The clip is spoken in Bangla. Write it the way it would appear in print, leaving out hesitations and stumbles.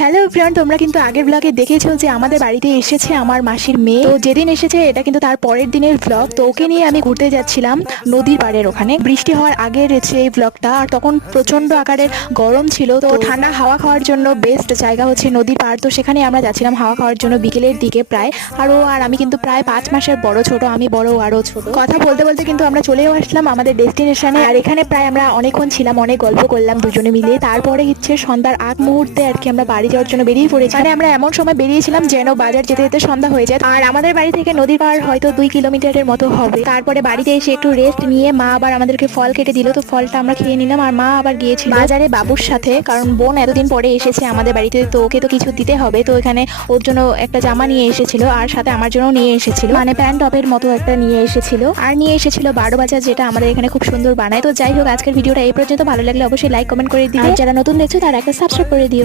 হ্যালো এভরিওয়ান, তোমরা কিন্তু আগের ব্লগে দেখেছো যে আমাদের বাড়িতে এসেছে আমার মাসির মেয়ে। তো যেদিন এসেছে এটা কিন্তু তার পরের দিনের ব্লগ। তো ওকে নিয়ে আমি ঘুরতে যাচ্ছিলাম নদীর পাড়ের ওখানে। বৃষ্টি হওয়ার আগে রয়েছে এই ব্লগটা। আর তখন প্রচন্ড আকারের গরম ছিল, তো ঠান্ডা হাওয়া খাওয়ার জন্য বেস্ট জায়গা হচ্ছে নদীর পাড়। তো সেখানে আমরা যাচ্ছিলাম হাওয়া খাওয়ার জন্য বিকেলের দিকে প্রায়। আর আমি কিন্তু প্রায় 5 মাসের বড় ছোট, আমি বড় আরো ছোট। কথা বলতে বলতে কিন্তু আমরা চলেও আসলাম আমাদের ডেস্টিনেশনে। আর এখানে প্রায় আমরা অনেকক্ষণ ছিলাম, অনেক গল্প করলাম দুজনে মিলে। তারপরে হচ্ছে সন্ধ্যার আগ মুহূর্তে আর কি আমরা বাড়ি যাওয়ার জন্য বেরিয়ে পড়েছি। মানে আমরা এমন সময় বেরিয়েছিলাম যেন বাজার যেতে যেতে সন্ধ্যা হয়ে যায়। আর আমাদের বাড়ি থেকে নদীর পাড় হয়তো 2 কিলোমিটারের মতো হবে। তারপরে বাড়িতে এসে একটু রেস্ট নিয়ে মা আবার আমাদেরকে ফল কেটে দিল, তো ফলটা আমরা খেয়ে নিলাম। আর মা আবার গিয়েছিল বাজারে বাবুর সাথে, কারণ বোন এতদিন পরে এসেছে আমাদের বাড়িতে, তো ওকে তো কিছু দিতে হবে। তো এখানে ওর জন্য একটা জামা নিয়ে এসেছিল, আর সাথে আমার জন্য নিয়ে এসেছিল, মানে প্যান্ট টপের মতো একটা নিয়ে এসেছিল। আর নিয়ে এসেছিল 12 বাজার, যেটা আমাদের এখানে খুব সুন্দর বানায়। তো যাই হোক, আজকের ভিডিওটা এই পর্যন্ত। ভালো লাগলে অবশ্যই লাইক কমেন্ট করে দিও। আর যারা নতুন দেখছো তারা একটা সাবস্ক্রাইব করে দিও।